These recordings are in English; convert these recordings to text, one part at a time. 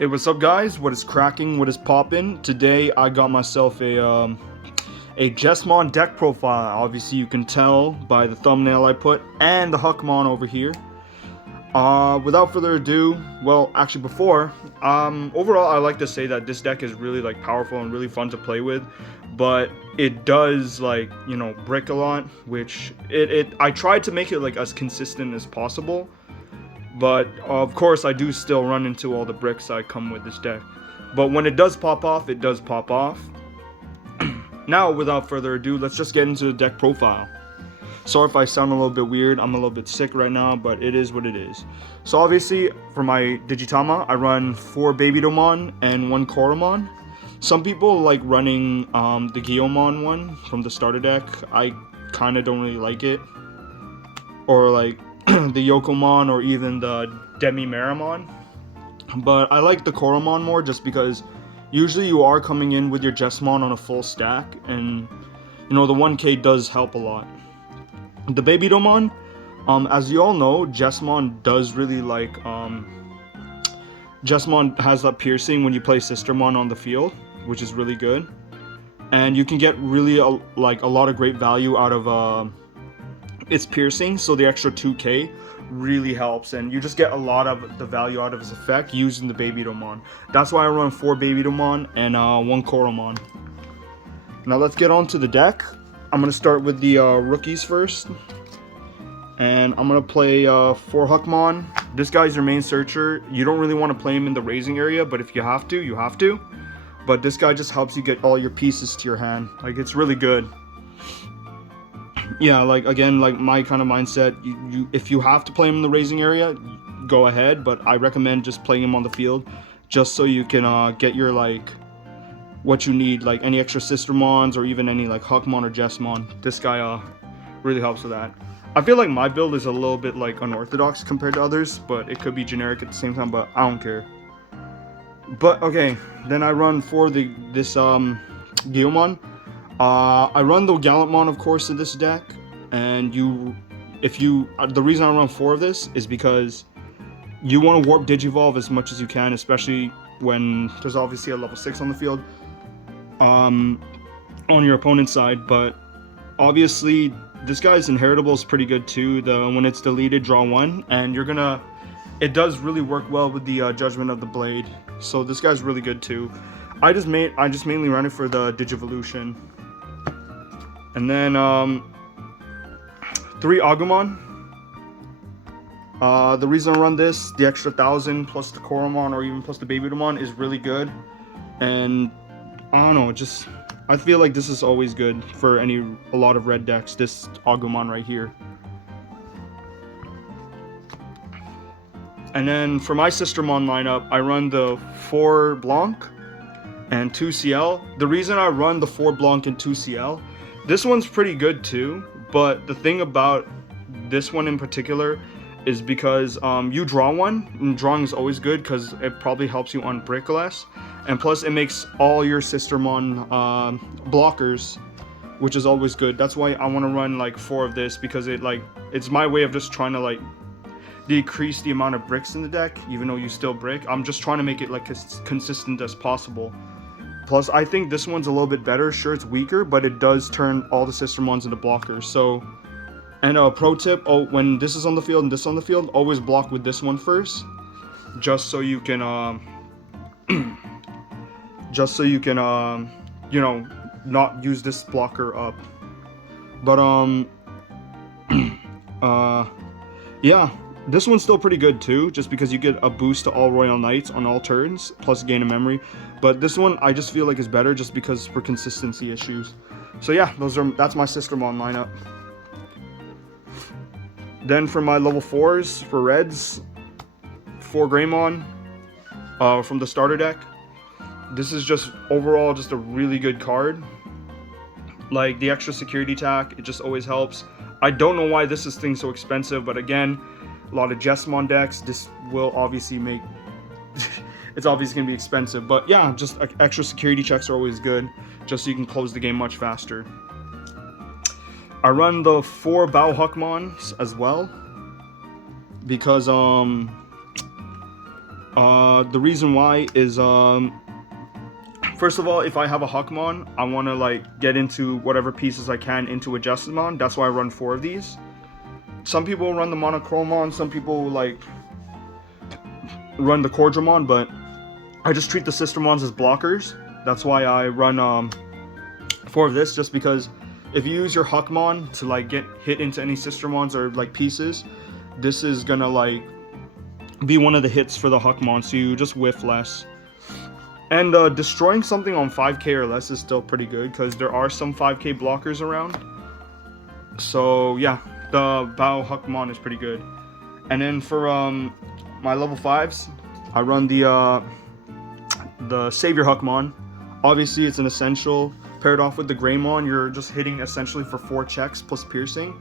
Hey, what's up guys? What is cracking? What is poppin'? Today I got myself a Jesmon deck profile. Obviously you can tell by the thumbnail I put and the Huckmon over here. Without further ado, well actually before, overall I like to say that this deck is really like powerful and really fun to play with, but it does like, you know, brick a lot, which I tried to make it like as consistent as possible. But of course I do still run into all the bricks that come with this deck. But when it does pop off, it does pop off. Now without further ado, let's just get into the deck profile. Sorry if I sound a little bit weird, I'm a little bit sick right now, but it is what it is. So obviously for my Digitama, I run 4 Babydomon and 1 Koromon. Some people like running the Guillaumon one from the starter deck. I kind of don't really like it. Or like the Yokomon or even the Demi-Maramon. But I like the Koromon more just because usually you are coming in with your Jesmon on a full stack, and you know the 1k does help a lot. The Babydomon, as you all know, Jesmon does really like Jesmon has that piercing when you play Sistermon on the field, which is really good. And you can get really like a lot of great value out of its piercing, so the extra 2k really helps, and you just get a lot of the value out of his effect using the Babydomon. That's why I run 4 Babydomon and 1 Koromon. Now let's get on to the deck. I'm going to start with the rookies first, and I'm going to play 4 Huckmon. This guy's your main searcher. You don't really want to play him in the raising area, but if you have to, you have to. But this guy just helps you get all your pieces to your hand. Like, it's really good. Yeah, like again, like my kind of mindset, if you have to play him in the raising area, go ahead, but I recommend just playing him on the field just so you can get your like what you need, like any extra Sistermons or even any like Huckmon or Jesmon. This guy really helps with that. I feel like my build is a little bit like unorthodox compared to others, but it could be generic at the same time, but I don't care. But okay, then I run for this Guillaumon. I run the Gallantmon, of course, in this deck, and the reason I run 4 of this is because you want to warp Digivolve as much as you can, especially when there's obviously a level 6 on the field on your opponent's side. But obviously this guy's inheritable is pretty good too. When it's deleted, draw 1, and it does really work well with the Judgment of the Blade, so this guy's really good too. I just mainly run it for the Digivolution. And then 3 Agumon. The reason I run this, the extra 1000 plus the Koromon or even plus the Babydomon is really good. And I don't know, I feel like this is always good for a lot of red decks, this Agumon right here. And then for my Sistermon lineup, I run the 4 Blanc and 2 CL. The reason I run the 4 Blanc and 2 CL, this one's pretty good too, but the thing about this one in particular is because you draw 1, and drawing is always good because it probably helps you on brick less, and plus it makes all your Sistermon blockers, which is always good. That's why I want to run like 4 of this, because it's my way of just trying to like decrease the amount of bricks in the deck, even though you still brick. I'm just trying to make it like as consistent as possible. Plus, I think this one's a little bit better. Sure, it's weaker, but it does turn all the Sistermons into blockers. So, and a pro tip: when this is on the field and this on the field, always block with this one first, just so you can, you know, not use this blocker up. But yeah. This one's still pretty good too, just because you get a boost to all Royal Knights on all turns, plus gain a memory. But this one I just feel like is better just because for consistency issues. So yeah, that's my Sistermon lineup. Then for my level 4s, for reds, 4 Greymon from the starter deck. This is just overall just a really good card. Like the extra security attack, it just always helps. I don't know why this thing's so expensive, but again, a lot of Jesmon decks, this will obviously make it's obviously going to be expensive, but yeah, just extra security checks are always good, just so you can close the game much faster. I run the 4 Bao Huckmons as well, because The reason why is first of all, if I have a Huckmon, I want to like get into whatever pieces I can into a Jesmon. That's why I run 4 of these. Some people run the Monochromon, some people like run the Cordramon, but I just treat the Sistermons as blockers. That's why I run 4 of this, just because if you use your Huckmon to like get hit into any Sistermons or like pieces, this is gonna like be one of the hits for the Huckmon, so you just whiff less. And destroying something on 5k or less is still pretty good, because there are some 5k blockers around. So yeah, the Bao Huckmon is pretty good. And then for my level 5s, I run the Savior Huckmon. Obviously it's an essential. Paired off with the Greymon, you're just hitting essentially for 4 checks plus piercing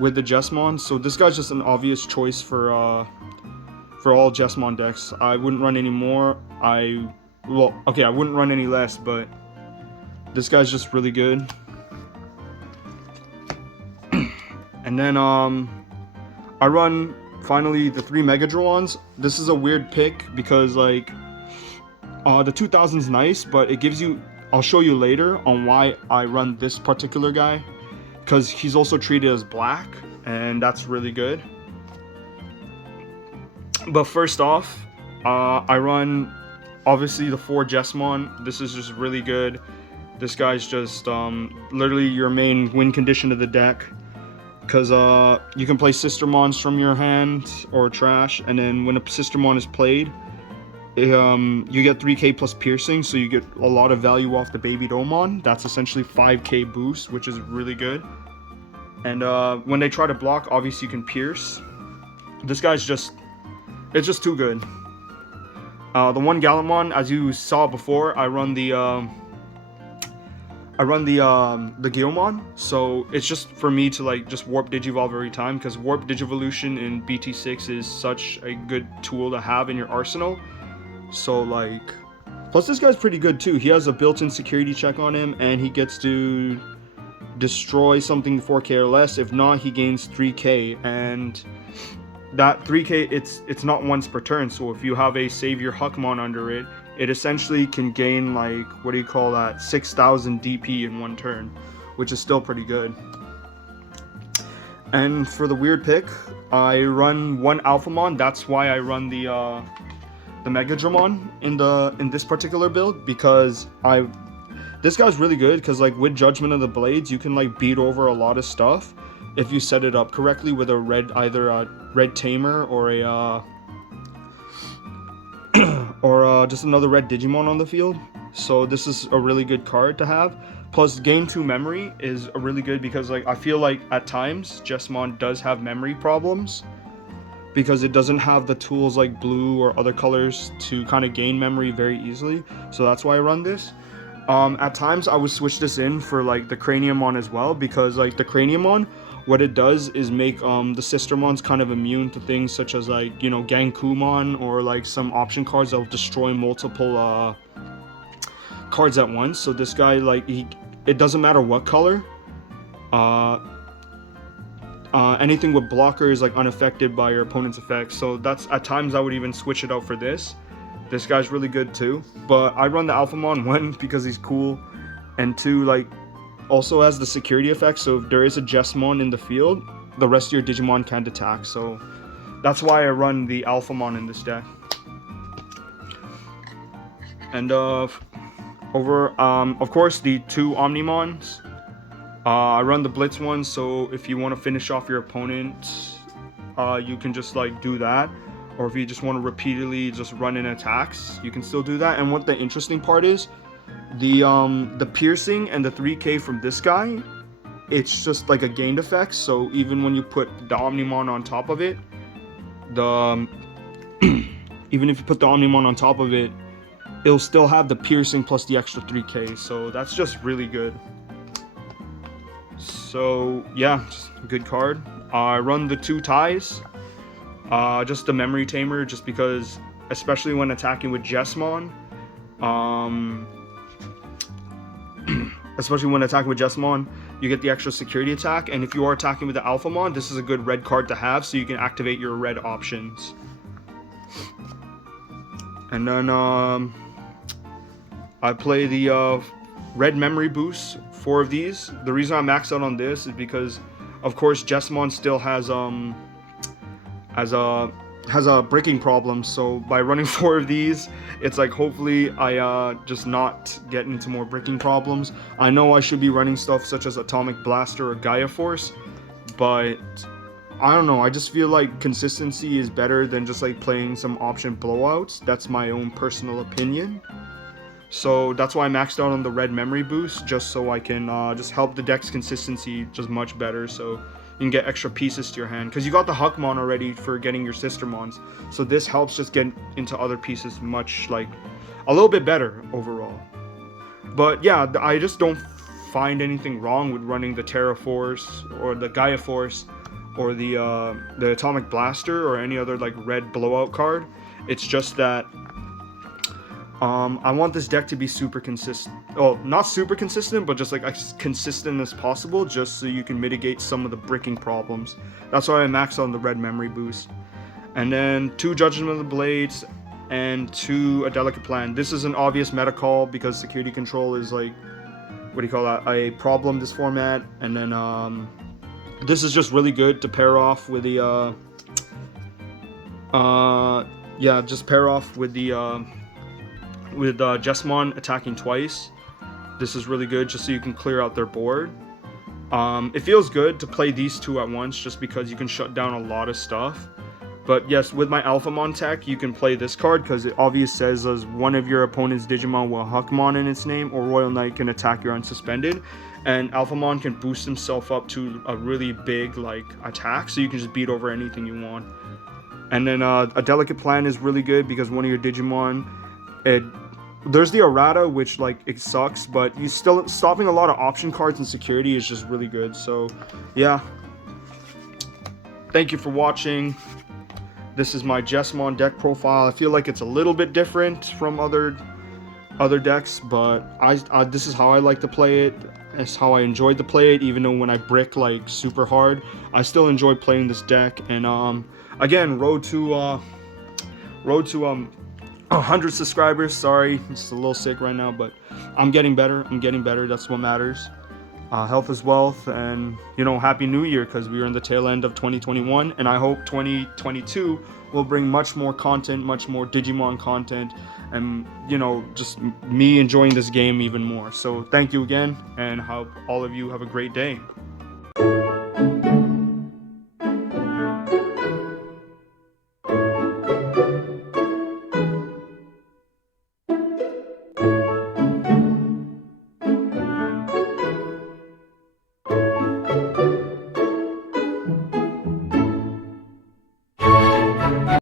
with the Jesmon. So this guy's just an obvious choice for all Jesmon decks. I wouldn't run any more. I wouldn't run any less, but this guy's just really good. And then I run finally the 3 Megadrons. This is a weird pick because like the 2000's nice, but it gives you, I'll show you later on why I run this particular guy, because he's also treated as black, and that's really good. But first off, I run obviously the 4 Jesmon. This is just really good. This guy's just literally your main win condition of the deck, because you can play Sistermons from your hand or trash, and then when a Sistermon is played, you get 3k plus piercing, so you get a lot of value off the baby Domon. That's essentially 5k boost, which is really good. And when they try to block, obviously you can pierce. This guy's just, it's just too good. The 1 Gallantmon, as you saw before, I run the Guilmon, so it's just for me to like just warp Digivolve every time, because warp Digivolution in BT06 is such a good tool to have in your arsenal. So like, plus this guy's pretty good too. He has a built-in security check on him, and he gets to destroy something 4k or less. If not, he gains 3k, and that 3k, it's not once per turn. So if you have a Savior Huckmon under it, it essentially can gain like, what do you call that, 6000 DP in 1 turn, which is still pretty good. And for the weird pick, I run 1 Alphamon. That's why I run the Megadramon in this particular build, because this guy's really good, because like with Judgment of the Blades, you can like beat over a lot of stuff if you set it up correctly with a red, either a red Tamer or a just another red Digimon on the field. So this is a really good card to have. Plus gain 2 memory is a really good, because like I feel like at times Jesmon does have memory problems, because it doesn't have the tools like blue or other colors to kind of gain memory very easily. So that's why I run this. At times I would switch this in for like the Craniumon as well, because like the Craniumon, what it does is make the Sistermons kind of immune to things such as like, you know, Gankumon, or like some option cards that will destroy multiple cards at once. So this guy, like, it doesn't matter what color, anything with blocker is like unaffected by your opponent's effects. So that's, at times I would even switch it out for this. This guy's really good too. But I run the Alphamon, 1, because he's cool, and 2, like, also has the security effect. So if there is a Jesmon in the field, the rest of your Digimon can't attack. So that's why I run the Alphamon in this deck. And of course, the 2 Omnimons. I run the Blitz one, so if you want to finish off your opponent, you can just like do that. Or if you just want to repeatedly just run in attacks, you can still do that. And what the interesting part is, the piercing and the 3k from this guy, it's just like a gained effect. So even when you put the Omnimon on top of it, even if you put the Omnimon on top of it, it'll still have the piercing plus the extra 3k. So that's just really good. So yeah, just a good card. I run the 2 Ties, just the Memory Tamer, just because, especially when attacking with Jesmon, you get the extra security attack. And if you are attacking with the Alphamon, this is a good red card to have, so you can activate your red options. And then I play the red memory boost, 4 of these. The reason I maxed out on this is because, of course, Jesmon still has a breaking problem. So by running 4 of these, it's like hopefully I just not get into more breaking problems. I know I should be running stuff such as Atomic Blaster or Gaia Force, but I don't know, I just feel like consistency is better than just like playing some option blowouts. That's my own personal opinion. So that's why I maxed out on the red memory boost, just so I can just help the deck's consistency just much better, so you can get extra pieces to your hand. Because you got the Huckmon already for getting your Sistermons, so this helps just get into other pieces much, like, a little bit better overall. But yeah, I just don't find anything wrong with running the Terra Force or the Gaia Force or the Atomic Blaster or any other like red blowout card. It's just that I want this deck to be super consistent. Oh, not super consistent, but just like as consistent as possible, just so you can mitigate some of the bricking problems. That's why I maxed on the red memory boost. And then 2 Judgment of the Blades and 2 A Delicate Plan. This is an obvious meta call because security control is like, what do you call that, a problem this format. And then this is just really good to pair off with the just pair off with the with Jesmon attacking twice. This is really good just so you can clear out their board. It feels good to play these 2 at once just because you can shut down a lot of stuff. But yes, with my Alphamon tech, you can play this card because it obviously says as one of your opponent's Digimon with Huckmon in its name, or Royal Knight can attack your unsuspended. And Alphamon can boost himself up to a really big like attack, so you can just beat over anything you want. And then A Delicate Plan is really good because one of your Digimon, there's the errata, which like it sucks, but he's still stopping a lot of option cards and security is just really good. So yeah, thank you for watching. This is my Jesmon deck profile. I feel like it's a little bit different from other decks, but this is how I like to play it. It's how I enjoyed to play it, even though when I brick like super hard, I still enjoy playing this deck. And again, road to 100 subscribers. Sorry, I'm just a little sick right now, but I'm getting better. That's what matters. Health is wealth, and you know, happy new year, because we are in the tail end of 2021, and I hope 2022 will bring much more content, much more Digimon content, and you know, just me enjoying this game even more. So thank you again, and hope all of you have a great day.